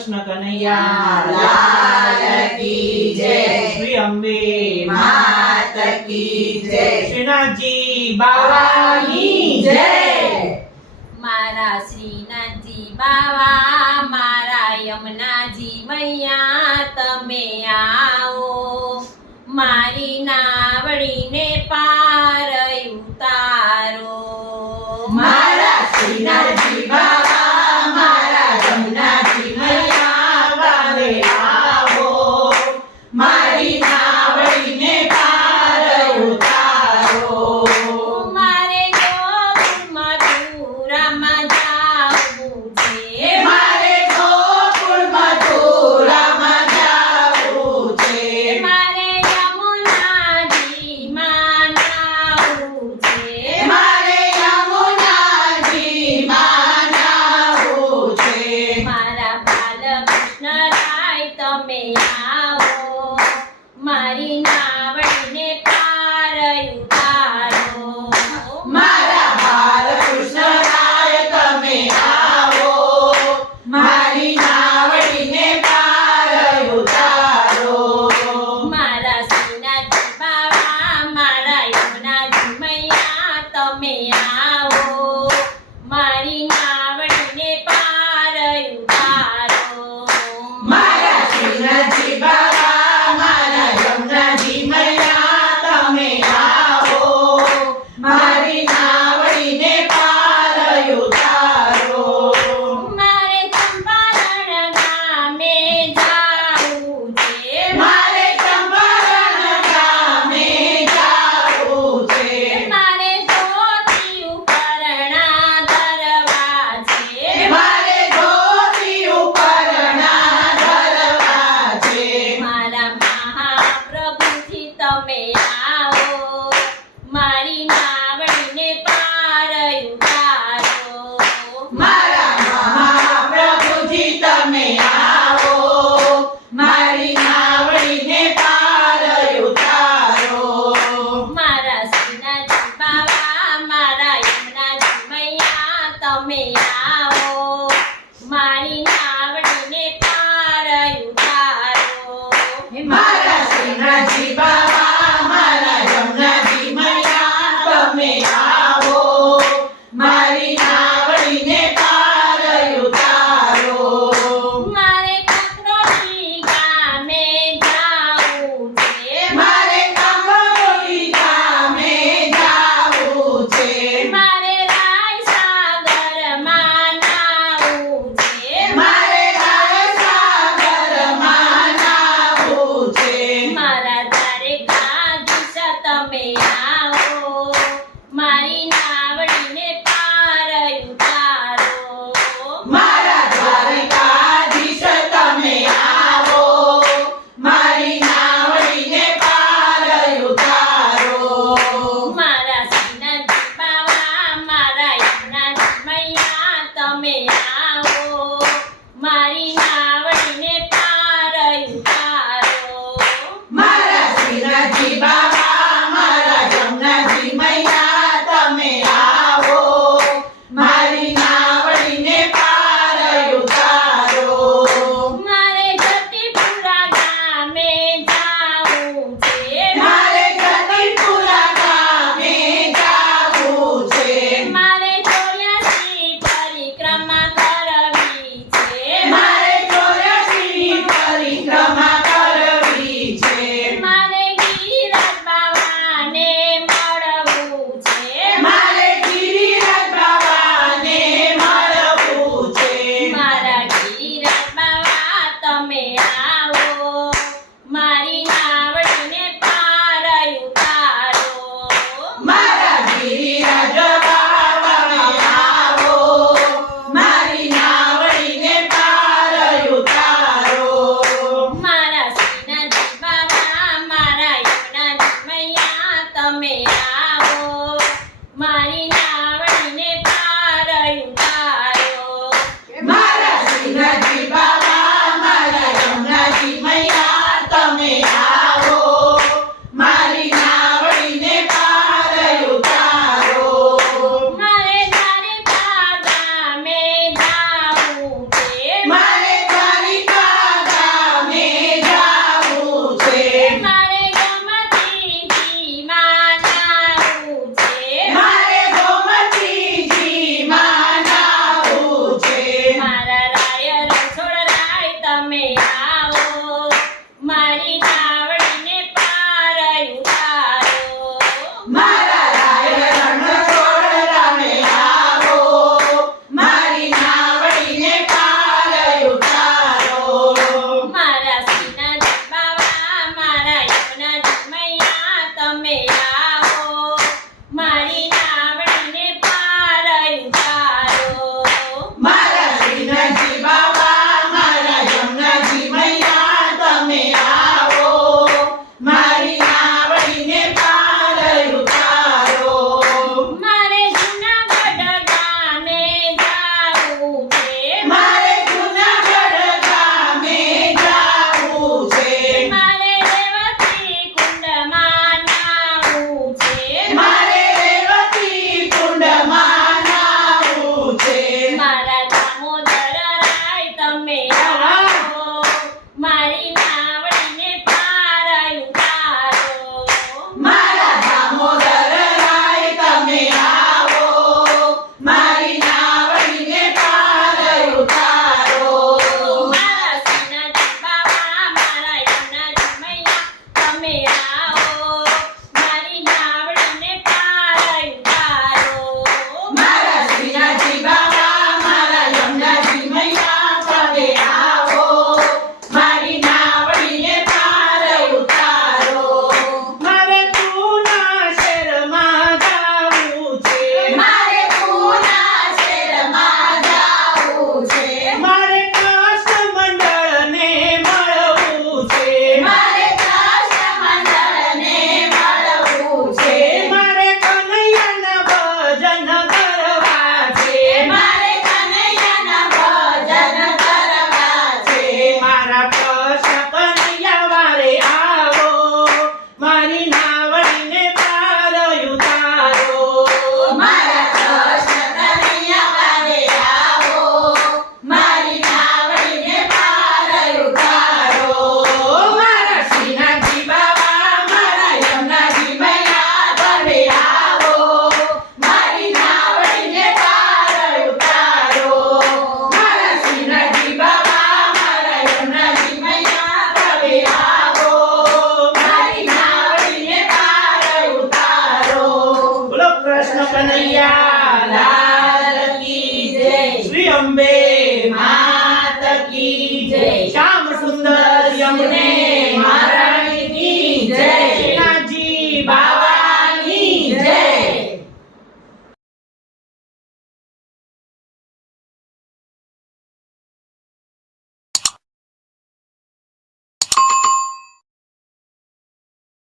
કૃષ્ણ કનૈયા લાલ કી જય શ્રી અંબે માત કી જય શ્રીનાથજી બાવાની જય મારા શ્રીનાથજી બાવા મારા યમુનાજી મૈયા તમે આવો મારી નાવડીને પાર ઉતારો મારા શ્રીનાથજી બાવા મારા યમુનાજી મૈયા વારે આવો મારી નાવડીને પાર ઉતારો મારે ગોકુળ મથુરામાં જાવું છે મારે ગોકુળ મથુરામાં જાવું છે મારે યમુનાજીમાં નાવું છે મારે યમુનાજીમાં નાવું છે મારા બાલકૃષ્ણ રાય તમે આવો મારી નાવડીને પાર ઉતારો મારા બાલકૃષ્ણ રાય તમે આવો મારી નાવડીને પાર ઉતારો મારા શ્રીનાથજી બાવા મારા યમુનાજી મૈયા તમે આવો મારી નાવડીને પાર ઉતારો મારા શ્રીનાથજી બાવા મારા કૃષ્ણ કનૈયા વારે આવો મારી નાવડીને પાર ઉતારો મારા કૃષ્ણ કનૈયા વારે આવો મારી નાવડીને પાર ઉતારો મારા શ્રીનાથજી બાબા મારા યમુનાજી મૈયા તમે આવો મારી નાવડીને પાર ઉતારો મારા શ્રીનાથજી બાબા મારા યમુનાજી મૈયા તમે આવો મારી નાવડીને પાર ઉતારો બોલો કૃષ્ણ કનૈયા લાલ કી જય શ્રી અંબે